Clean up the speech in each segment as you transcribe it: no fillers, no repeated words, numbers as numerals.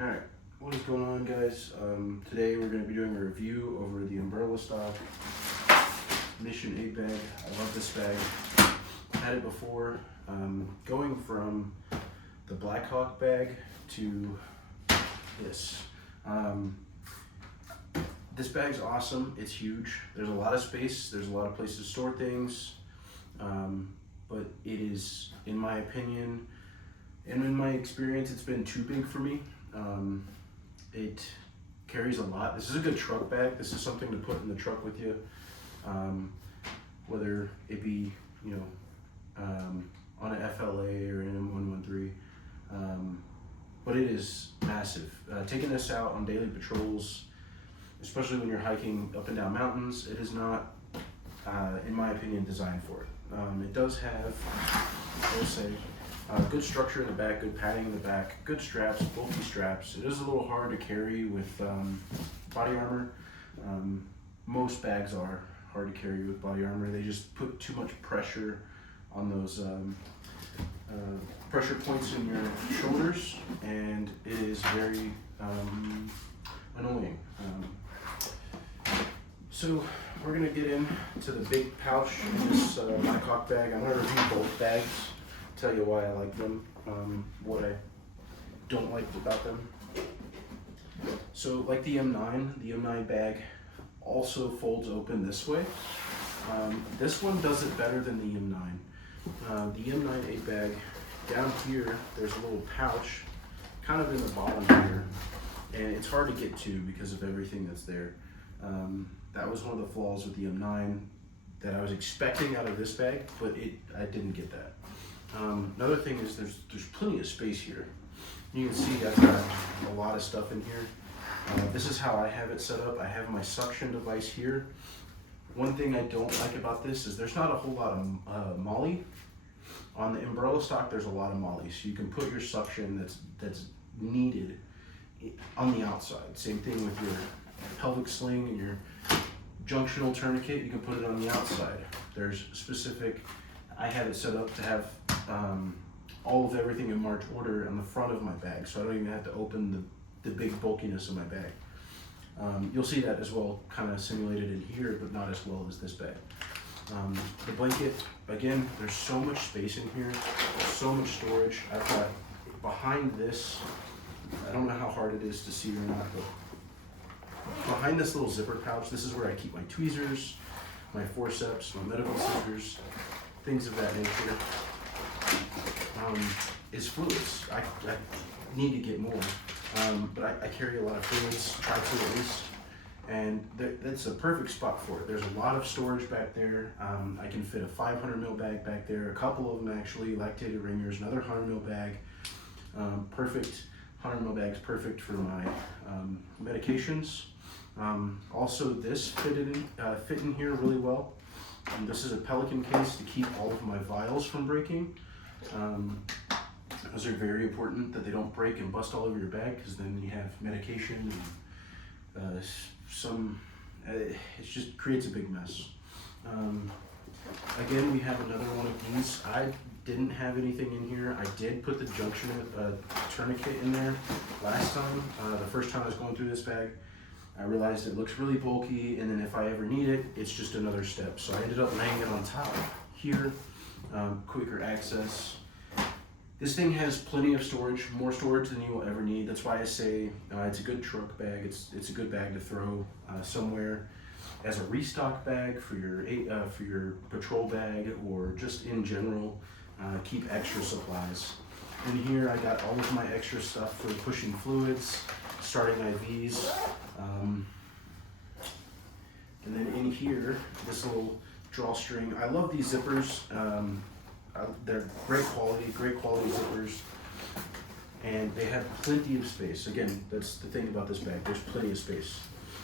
Alright, what is going on, guys? Today we're going to be doing a review over the EMBERLESTOCK Mission 8 bag. I love this bag. Had it before. Going from the BLACKHAWK bag to this. This bag's awesome. It's huge. There's a lot of space. There's a lot of places to store things. But it is, in my opinion, and in my experience, it's been too big for me. It carries a lot. This is a good truck bag. This is something to put in the truck with you, whether it be, on an FLA or an M113. But it is massive. Taking this out on daily patrols, especially when you're hiking up and down mountains, it is not, in my opinion, designed for it. It does have, I will say, good structure in the back, good padding in the back, good straps, bulky straps. It is a little hard to carry with body armor. Most bags are hard to carry with body armor. They just put too much pressure on those pressure points in your shoulders, and it is very annoying. So we're gonna get into the big pouch in this BLACKHAWK bag. I'm gonna review both bags, tell you why I like them, what I don't like about them. So like the M9 bag also folds open this way. This one does it better than the M9. The M9 8 bag, down here, there's a little pouch kind of in the bottom here, and it's hard to get to because of everything that's there. That was one of the flaws with the M9 that I was expecting out of this bag, but I didn't get that. Another thing is there's plenty of space here. You can see I've got a lot of stuff in here. This is how I have it set up. I have my suction device here. One thing I don't like about this is there's not a whole lot of MOLLE. On the EMBERLESTOCK, there's a lot of MOLLE, so you can put your suction that's needed on the outside. Same thing with your pelvic sling and your junctional tourniquet, you can put it on the outside. There's specific, I have it set up to have all of everything in march order on the front of my bag, so I don't even have to open the big bulkiness of my bag. You'll see that as well, kind of simulated in here, but not as well as this bag. The blanket, again, there's so much space in here, so much storage. I've got behind this, I don't know how hard it is to see or not, but behind this little zipper pouch, this is where I keep my tweezers, my forceps, my medical scissors, things of that nature. Is fluids. I need to get more, but I carry a lot of fluids, try to at least, and that's a perfect spot for it. There's a lot of storage back there. I can fit a 500 ml bag back there, a couple of them actually, lactated ringers, another 100 ml bag. Perfect, 100 ml bags, perfect for my medications. Also this fit in here really well. This is a Pelican case to keep all of my vials from breaking. Those are very important that they don't break and bust all over your bag, because then you have medication and it just creates a big mess. Again, we have another one of these. I didn't have anything in here. I did put the junction tourniquet in there last time. The first time I was going through this bag, I realized it looks really bulky, and then if I ever need it, it's just another step. So I ended up laying it on top here, quicker access. This thing has plenty of storage, more storage than you will ever need. That's why I say it's a good truck bag. It's a good bag to throw somewhere as a restock bag for your patrol bag, or just in general, keep extra supplies. In here, I got all of my extra stuff for pushing fluids, starting IVs, and then in here, this little drawstring. I love these zippers. They're great quality zippers, and they have plenty of space. Again, that's the thing about this bag, there's plenty of space.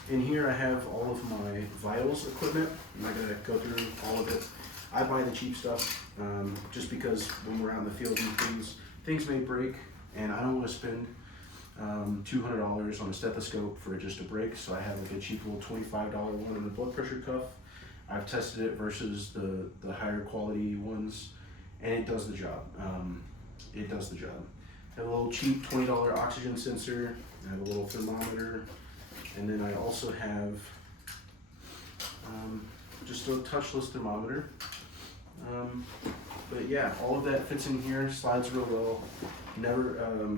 In here I have all of my vitals equipment. I'm not gonna go through all of it. I buy the cheap stuff, just because when we're out in the field and things may break, and I don't want to spend $200 on a stethoscope for just a break, so I have like a cheap little $25 one on the blood pressure cuff. I've tested it versus the higher quality ones, and it does the job. It does the job. have a little cheap $20 oxygen sensor. I have a little thermometer, and then I also have just a touchless thermometer. But yeah, all of that fits in here, slides real well. Never,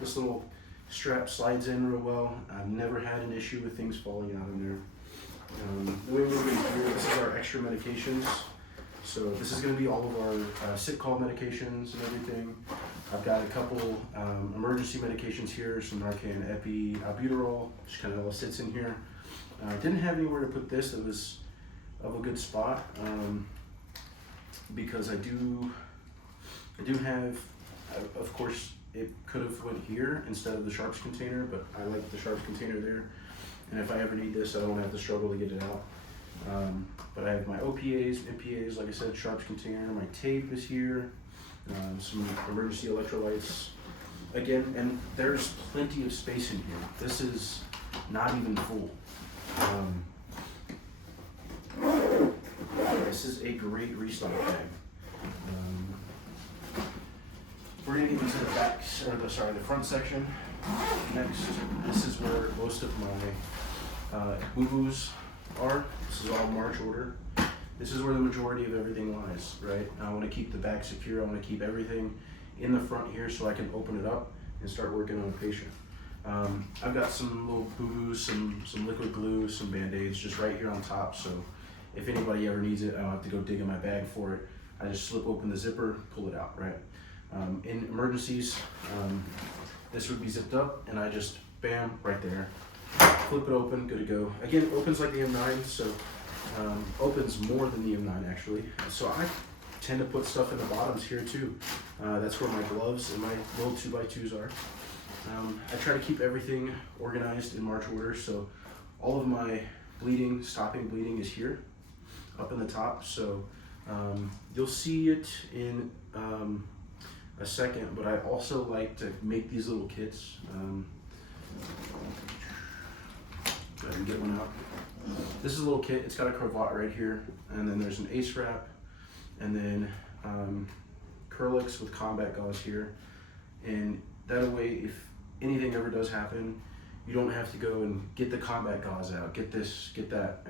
this little strap slides in real well. I've never had an issue with things falling out in there. The way we're moving here, this is our extra medications. So this is going to be all of our sick call medications and everything. I've got a couple emergency medications here, some Narcan, Epi, albuterol, which kind of all sits in here. I didn't have anywhere to put this that was of a good spot, because I do have, of course, it could have went here instead of the sharps container, but I like the sharps container there. And if I ever need this, I don't have to struggle to get it out. But I have my OPAs, MPAs, like I said, sharps container. My tape is here. Some emergency electrolytes. Again, and there's plenty of space in here. This is not even full. This is a great restock bag. We're gonna get into the back, or the front section next. This is where most of my boo-boos are. This is all March order. This is where the majority of everything lies, right? I want to keep the back secure. I want to keep everything in the front here so I can open it up and start working on a patient. I've got some little boo-boos, some liquid glue, some Band-Aids just right here on top. So if anybody ever needs it, I don't have to go dig in my bag for it. I just slip open the zipper, pull it out, right? In emergencies, this would be zipped up and I just, bam, right there. Flip it open, good to go. Again, it opens like the M9, so opens more than the M9 actually. So I tend to put stuff in the bottoms here too. That's where my gloves and my little 2x2s are. I try to keep everything organized in March order, so all of my bleeding, stopping bleeding is here, up in the top. So you'll see it in a second, but I also like to make these little kits. Go ahead and get one out. This is a little kit. It's got a cravat right here, and then there's an ace wrap, and then Curlix with combat gauze here. And that way, if anything ever does happen, you don't have to go and get the combat gauze out, get this, get that.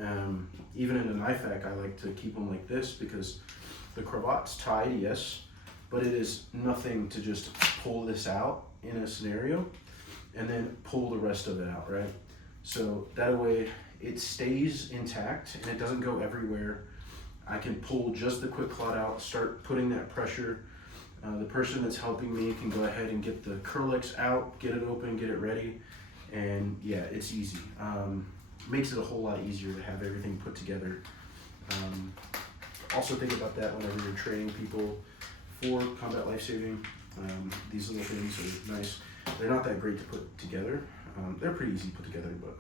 Even in an IFAC, I like to keep them like this because the cravat's tied, yes, but it is nothing to just pull this out in a scenario and then pull the rest of it out, right? So that way it stays intact and it doesn't go everywhere. I can pull just the quick clot out, start putting that pressure. The person that's helping me can go ahead and get the Curlix out, get it open, get it ready. And yeah, it's easy. Makes it a whole lot easier to have everything put together. Also think about that whenever you're training people for combat life-saving. These little things are nice. They're not that great to put together. They're pretty easy to put together, but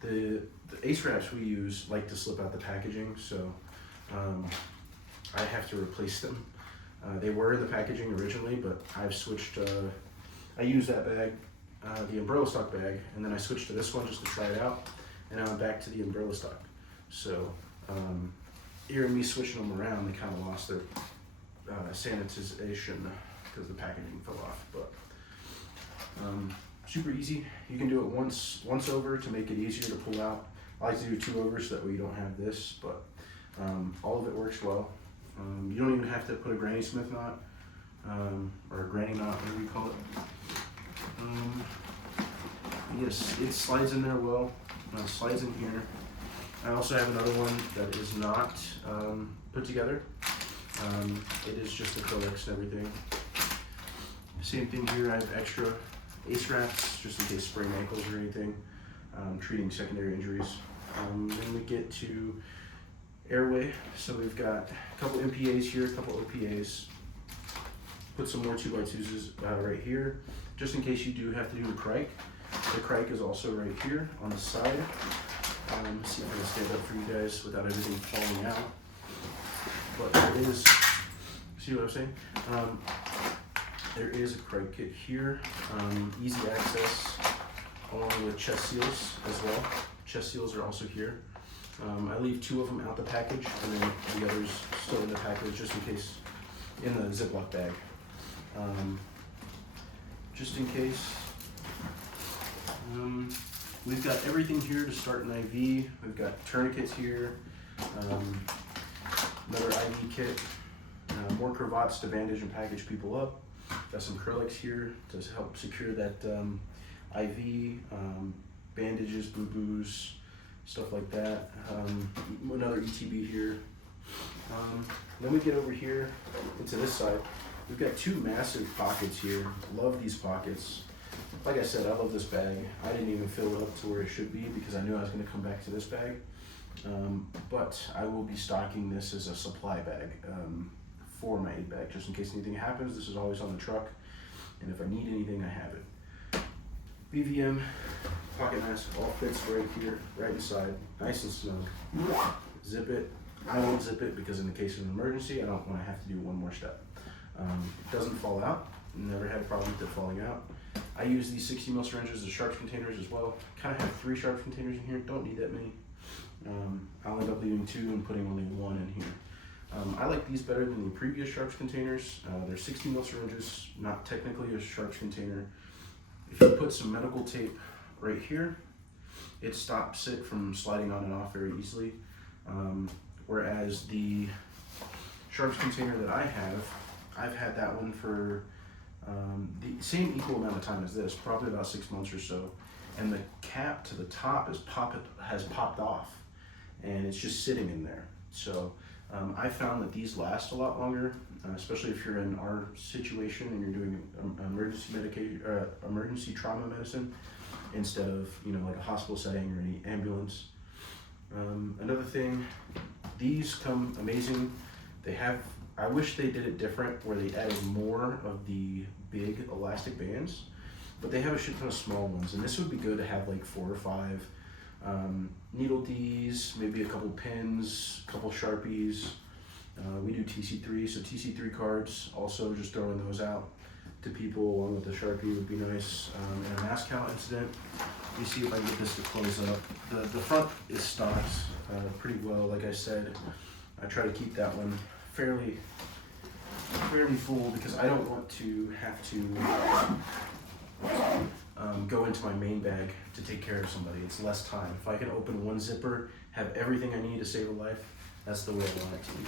the ace wraps we use like to slip out the packaging, so I have to replace them. They were in the packaging originally, but I've switched. I use that bag, the EMBERLESTOCK bag, and then I switched to this one just to try it out, and now I'm back to the EMBERLESTOCK. So hearing me switching them around, they kind of lost their sanitization because the packaging fell off. But super easy. You can do it once over to make it easier to pull out. I like to do 2 overs so that way you don't have this, but all of it works well. You don't even have to put a Granny Smith knot, or a granny knot, whatever you call it. Yes, it slides in there well. Slides in here. I also have another one that is not put together. It is just the Curlix and everything. Same thing here. I have extra ace wraps just in case sprained ankles or anything. Treating secondary injuries. Then we get to airway. So we've got a couple MPAs here, a couple OPAs. Put some more 2x2s right here, just in case you do have to do the crike. The crike is also right here on the side. Let's see if I can stand up for you guys without everything falling out. But there is, see what I'm saying? There is a crike kit here, easy access, along with chest seals as well. Chest seals are also here. I leave 2 of them out the package, and then the others still in the package just in case in the Ziploc bag, just in case. We've got everything here to start an IV. We've got tourniquets here, another IV kit, more cravats to bandage and package people up. Got some Acrylics here to help secure that IV, bandages, boo-boos, stuff like that. Another ETB here. Then we get over here into this side. We've got two massive pockets here. Love these pockets. Like I said, I love this bag. I didn't even fill it up to where it should be because I knew I was going to come back to this bag. But I will be stocking this as a supply bag for my aid bag, just in case anything happens. This is always on the truck, and if I need anything, I have it. BVM pocket mask all fits right here, right inside, nice and snug. Zip it. I won't zip it because in the case of an emergency, I don't want to have to do one more step. It doesn't fall out. Never had a problem with it falling out. I use these 60 ml syringes as sharps containers as well. Kind of have 3 sharps containers in here. Don't need that many. I'll end up leaving 2 and putting only 1 in here. I like these better than the previous sharps containers. They're 60 ml syringes, not technically a sharps container. If you put some medical tape right here, it stops it from sliding on and off very easily. Whereas the sharps container that I have, I've had that one for the same equal amount of time as this, probably about 6 months or so. And the cap to the top has popped off, and it's just sitting in there. So I found that these last a lot longer, especially if you're in our situation and you're doing emergency medication, emergency trauma medicine, instead of like a hospital setting or any ambulance. Another thing, these come amazing. I wish they did it different, where they added more of the big elastic bands, but they have a shit ton of small ones, and this would be good to have like 4 or 5 needle Ds, maybe a couple pins, a couple Sharpies. We do TC3, so TC3 cards, also just throwing those out to people along with the Sharpie would be nice. And a mass count incident. Let me see if I can get this to close up. The front is stocked pretty well, like I said. I try to keep that one fairly full because I don't want to have to go into my main bag to take care of somebody. It's less time. If I can open one zipper, have everything I need to save a life, that's the way I want it to be.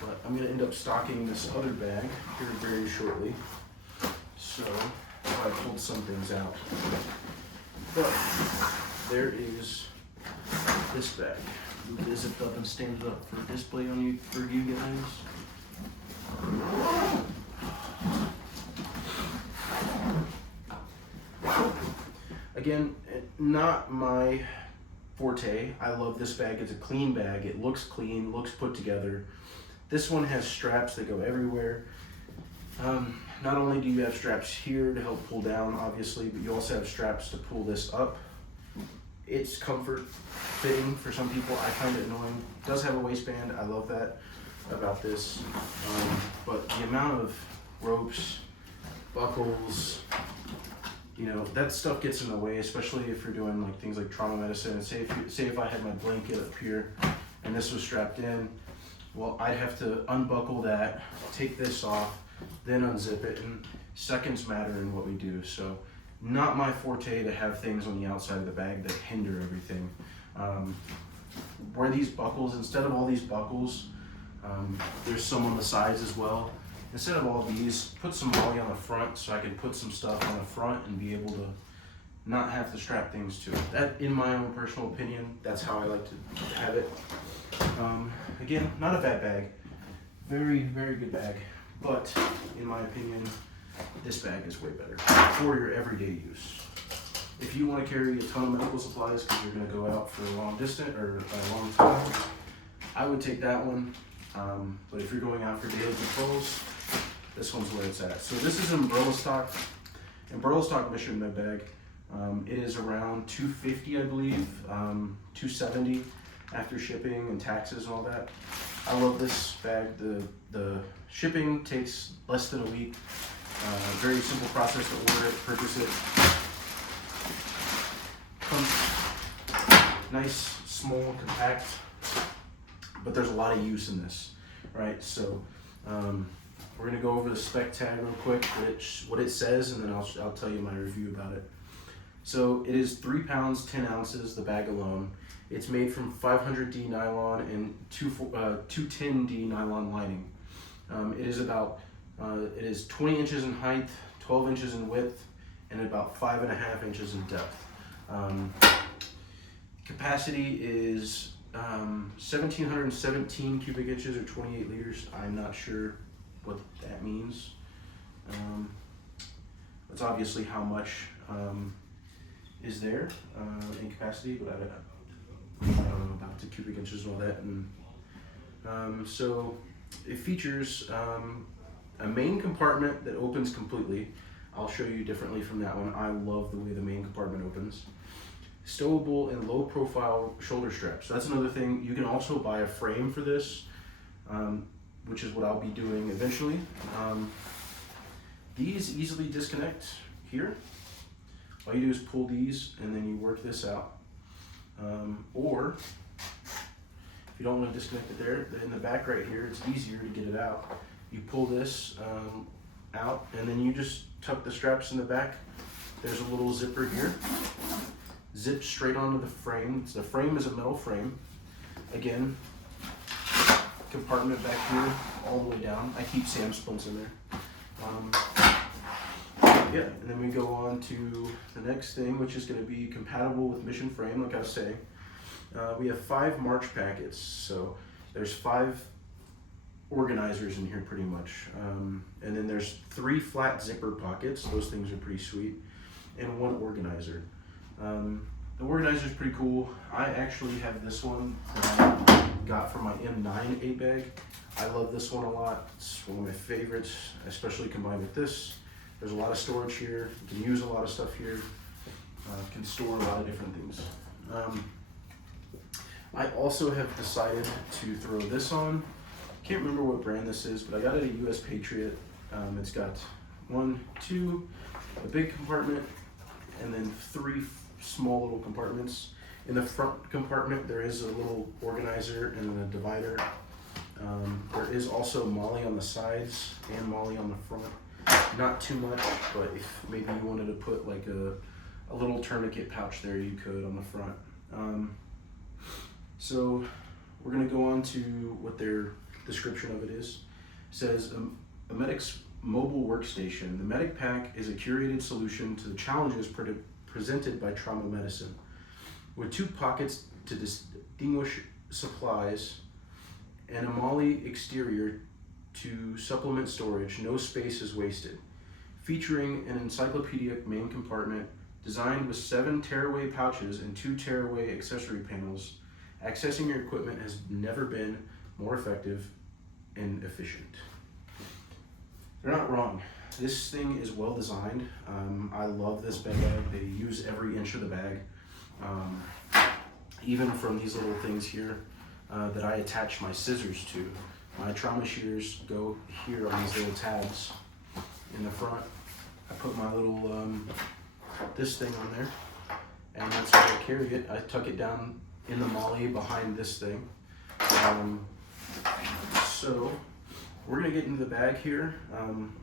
But I'm gonna end up stocking this other bag here very shortly. So I pulled some things out. But there is this bag. Move this zipped up and stand it up for display on you for you guys. Again, not my forte. I love this bag. It's a clean bag. It looks clean, looks put together. This one has straps that go everywhere. Not only do you have straps here to help pull down, obviously, but you also have straps to pull this up. It's comfort fitting for some people. I find it annoying. It does have a waistband. I love that about this. But the amount of ropes, buckles, that stuff gets in the way, especially if you're doing like things like trauma medicine. And say if I had my blanket up here and this was strapped in, well, I'd have to unbuckle that, take this off, then unzip it, and seconds matter in what we do. So not my forte to have things on the outside of the bag that hinder everything. Where these buckles, instead of all these buckles, there's some on the sides as well. Instead of all these, put some MOLLE on the front so I can put some stuff on the front and be able to not have to strap things to it. That, in my own personal opinion, that's how I like to have it. Again, not a bad bag. Very, very good bag. But in my opinion, this bag is way better for your everyday use. If you want to carry a ton of medical supplies because you're going to go out for a long distance or a long time, I would take that one. But if you're going out for daily patrols, this one's where it's at. So this is EMBERLESTOCK. EMBERLESTOCK Mission Med Bag. It is around $250, I believe, $270 after shipping and taxes and all that. I love this bag. The shipping takes less than a week. Very simple process to order it, purchase it. Comes nice, small and compact, but there's a lot of use in this, right? So we're gonna go over the spec tag real quick, what it says, and then I'll tell you my review about it. So it is 3 pounds, 10 ounces, the bag alone. It's made from 500D nylon and 210D nylon lining. It is 20 inches in height, 12 inches in width, and about 5.5 inches in depth. Capacity is 1,717 cubic inches or 28 liters. I'm not sure what that means. That's obviously how much is there in capacity, but I don't know about the cubic inches and all that. And so it features a main compartment that opens completely. I'll show you differently from that one. I love the way the main compartment opens. Stowable and low profile shoulder straps. So that's another thing. You can also buy a frame for this, which is what I'll be doing eventually. These easily disconnect here. All you do is pull these and then you work this out. Or if you don't want to disconnect it there, in the back right here, it's easier to get it out. You pull this out and then you just tuck the straps in the back. There's a little zipper here. Zip straight onto the frame. The frame is a metal frame. Again, compartment back here all the way down. I keep Sam splints in there. Yeah, and then we go on to the next thing, which is going to be compatible with mission frame, like I was saying. We have 5 March packets, so there's 5 organizers in here pretty much. And then there's 3 flat zipper pockets. Those things are pretty sweet. And 1 organizer. The organizer is pretty cool. I actually have this one that I got from my M9 8 bag. I love this one a lot. It's one of my favorites, especially combined with this. There's a lot of storage here. You can use a lot of stuff here. Can store a lot of different things. I also have decided to throw this on. Can't remember what brand this is, but I got it at US Patriot. It's got 1, 2, a big compartment, and then 3 small little compartments. In the front compartment, there is a little organizer and then a divider. There is also MOLLE on the sides and MOLLE on the front. Not too much, but if maybe you wanted to put like a little tourniquet pouch there, you could on the front. So we're gonna go on to what their description of it is. It says, a medic's mobile workstation. The Medic Pack is a curated solution to the challenges presented by trauma medicine. With 2 pockets to distinguish supplies and a MOLLE exterior to supplement storage, no space is wasted. Featuring an encyclopedic main compartment designed with 7 tearaway pouches and 2 tearaway accessory panels, accessing your equipment has never been more effective and efficient. They're not wrong. This thing is well designed. I love this bag. They use every inch of the bag. Even from these little things here that I attach my scissors to. My trauma shears go here on these little tabs in the front. I put my little, this thing on there, and that's how I carry it. I tuck it down in the MOLLE behind this thing. So we're gonna get into the bag here.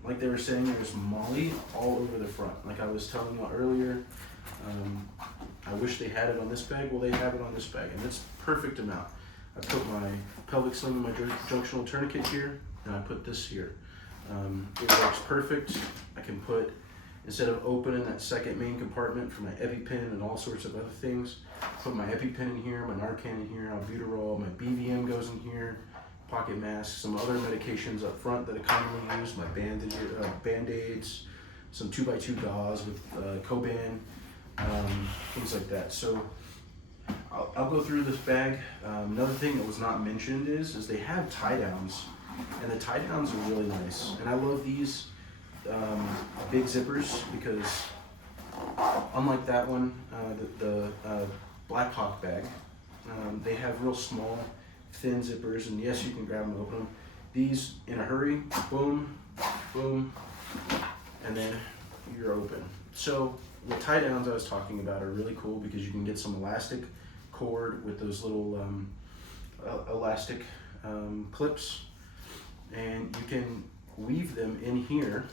Like they were saying, there's MOLLE all over the front. Like I was telling you earlier, I wish they had it on this bag. Well, they have it on this bag, and it's perfect amount. I put my pelvic sling and my junctional tourniquet here, and I put this here. It works perfect. I can put, instead of opening that second main compartment for my EpiPen and all sorts of other things, put my EpiPen in here, my Narcan in here, albuterol, my BVM goes in here, pocket mask, some other medications up front that I commonly use, my Band-Aids, some 2x2 gauze with Coban, things like that. So I'll go through this bag. Another thing that was not mentioned is they have tie downs, and the tie downs are really nice. And I love these big zippers because unlike that one, the BLACKHAWK bag, they have real small, thin zippers, and yes, you can grab them and open them. These, in a hurry, boom, boom, and then you're open. So the tie downs I was talking about are really cool because you can get some elastic cord with those little elastic clips, and you can weave them in here,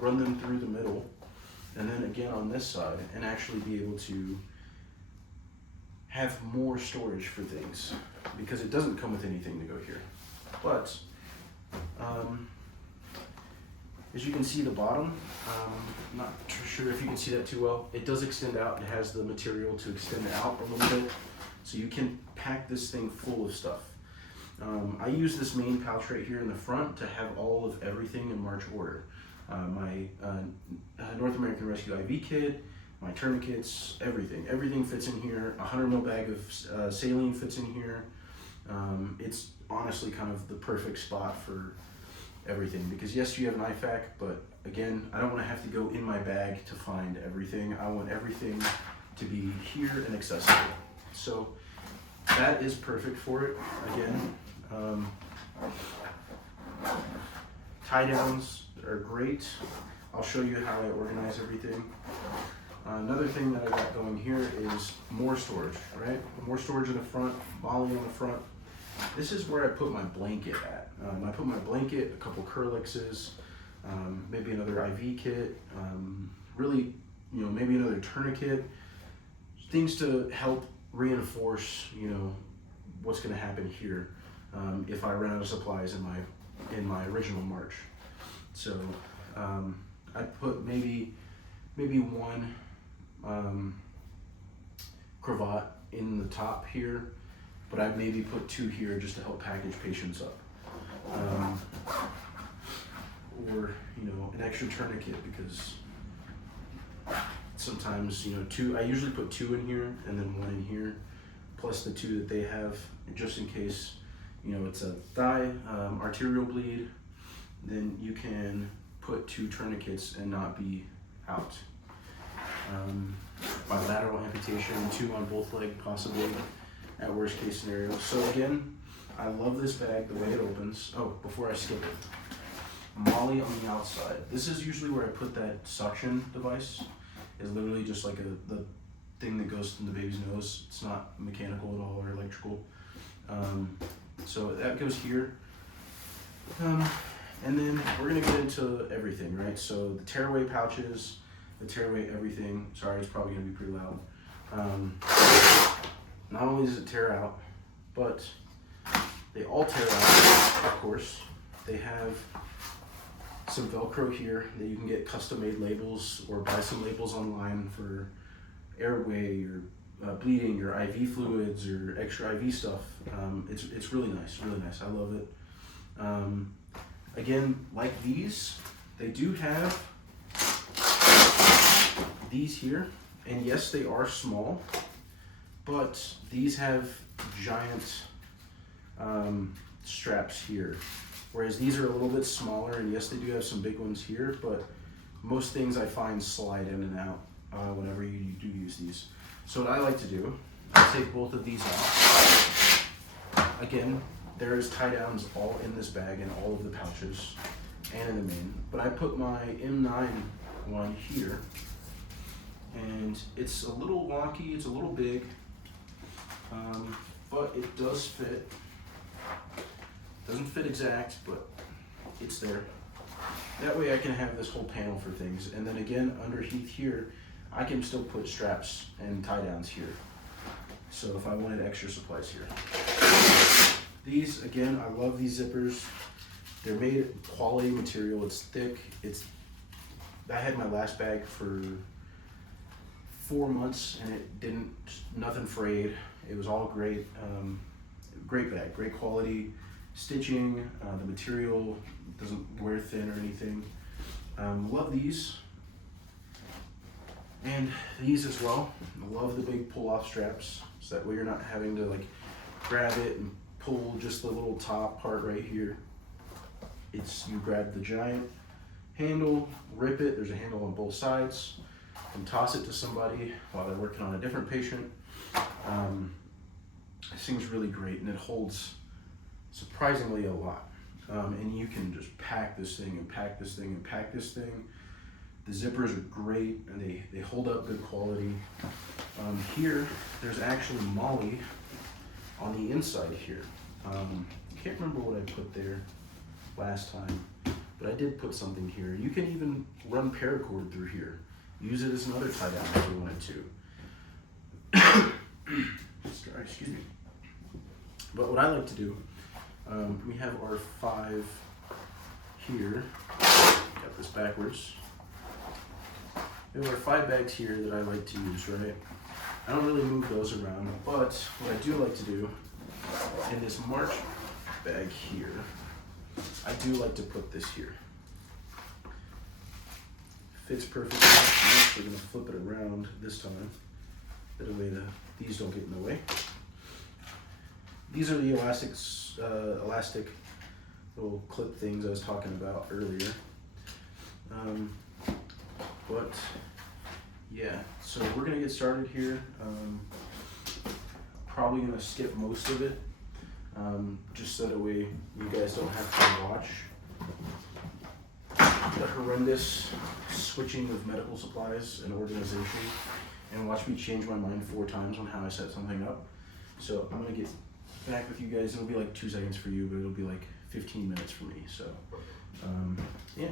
run them through the middle, and then again on this side, and actually be able to have more storage for things, because it doesn't come with anything to go here. But as you can see the bottom, not sure if you can see that too well, it does extend out. It has the material to extend out a little bit, so you can pack this thing full of stuff. I use this main pouch right here in the front to have all of everything in march order. My North American Rescue IV kit, my tourniquets, everything fits in here. A 100 ml bag of saline fits in here. It's honestly kind of the perfect spot for everything, because yes, you have an IFAC, but again, I don't want to have to go in my bag to find everything. I want everything to be here and accessible. So that is perfect for it. Again, tie downs are great. I'll show you how I organize everything. Another thing that I got going here is more storage, right? More storage in the front, Molly on the front. This is where I put my blanket at. I put my blanket, a couple Curlixes, maybe another IV kit, really, maybe another tourniquet, things to help reinforce, what's going to happen here if I run out of supplies in my original march. So I put maybe one cravat in the top here, but I maybe put 2 here just to help package patients up. Or an extra tourniquet, because sometimes I usually put 2 in here and then 1 in here, plus the 2 that they have, just in case it's a thigh arterial bleed. Then you can put 2 tourniquets and not be out. Bilateral amputation, 2 on both legs possibly, at worst case scenario. So again, I love this bag, the way it opens. Oh, before I skip it, Molly on the outside. This is usually where I put that suction device. It's literally just like the thing that goes in the baby's nose. It's not mechanical at all or electrical. So that goes here. And then we're gonna get into everything, right? So the tearaway pouches, the tearaway everything. Sorry, it's probably gonna be pretty loud. Not only does it tear out, but they all tear out, of course. They have some Velcro here that you can get custom made labels or buy some labels online for airway or bleeding or IV fluids or extra IV stuff. It's really nice, really nice. I love it. Again, like these, they do have these here, and yes, they are small, but these have giant straps here, whereas these are a little bit smaller, and yes, they do have some big ones here, but most things I find slide in and out whenever you do use these. So what I like to do, I take both of these out. Again, there's tie downs all in this bag in all of the pouches and in the main, but I put my M9 one here, and it's a little wonky, it's a little big, but it does fit. Doesn't fit exact, but it's there. That way I can have this whole panel for things, and then again underneath here I can still put straps and tie downs here, so if I wanted extra supplies here. These, again, I love these zippers. They're made of quality material. It's thick. I had my last bag for 4 months, and it didn't, nothing frayed. It was all great. Great bag, great quality stitching. The material doesn't wear thin or anything. Love these. And these as well. I love the big pull-off straps, so that way you're not having to like grab it and pull just the little top part right here. You grab the giant handle, rip it, there's a handle on both sides, and toss it to somebody while they're working on a different patient. This thing's really great, and it holds surprisingly a lot. And you can just pack this thing and pack this thing and pack this thing. The zippers are great and they hold up good quality. Here, there's actually moly on the inside here. Can't remember what I put there last time, but I did put something here. You can even run paracord through here. Use it as another tie down if you wanted to. Sorry, excuse me. But what I like to do, we have our 5 here. Got this backwards. We have our 5 bags here that I like to use, right? I don't really move those around, but what I do like to do in this March bag here, I do like to put this here. Fits perfectly. I'm actually gonna flip it around this time. That way these don't get in the way. These are the elastic little clip things I was talking about earlier. But yeah, so we're gonna get started here. Probably gonna skip most of it, just so that way you guys don't have to watch the horrendous switching of medical supplies and organization, and watch me change my mind 4 times on how I set something up. So I'm gonna get back with you guys. It'll be like 2 seconds for you, but it'll be like 15 minutes for me. So yeah.